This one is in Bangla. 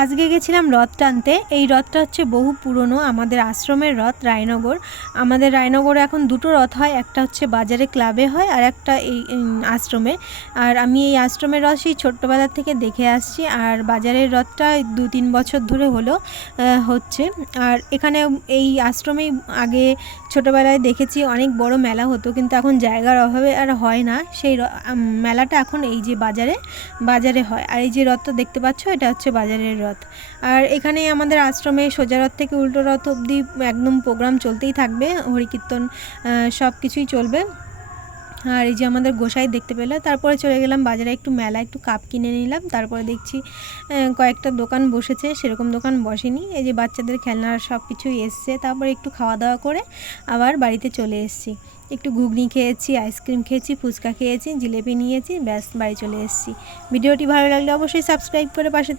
আজকে গেছিলাম রথ টানতে। এই রথটা হচ্ছে বহু পুরনো, আমাদের আশ্রমের রথ, রায়নগর। আমাদের রায়নগরে এখন দুটো রথ হয়, একটা হচ্ছে বাজারে ক্লাবে হয় আর একটা এই আশ্রমে। আর আমি এই আশ্রমের রথ সেই ছোট্টবেলার থেকে দেখে আসছি, আর বাজারের রথটা 2-3 বছর ধরে হচ্ছে। আর এখানে এই আশ্রমেই আগে ছোটোবেলায় দেখেছি অনেক বড় মেলা হতো, কিন্তু এখন জায়গার অভাবে আর হয় না। সেই মেলাটা এখন এই যে বাজারে হয়। আর এই যে রথটা দেখতে পাচ্ছ, এটা হচ্ছে বাজারের রথ। আর এখানেই আমাদের আশ্রমে সোজা রথ থেকে উল্টো রথ অবধি একদম প্রোগ্রাম চলতেই থাকবে, হরিকীর্তন সব কিছুই চলবে। আর এই যে আমাদের গোসাই দেখতে পেলে। তারপরে চলে গেলাম বাজারে, একটু মেলা, একটু কাপ কিনে নিলাম। তারপরে দেখছি কয়েকটা দোকান বসেছে, সেরকম দোকান বসেনি। এই যে বাচ্চাদের খেলনার সব কিছুই এসছে। তারপরে একটু খাওয়া দাওয়া করে আবার বাড়িতে চলে এসেছি। একটু ঘুগনি খেয়েছি, আইসক্রিম খেয়েছি, ফুচকা খেয়েছি, জিলেপি নিয়েছি, ব্যাস বাড়ি চলে এসেছি। ভিডিওটি ভালো লাগলে অবশ্যই সাবস্ক্রাইব করে পাশে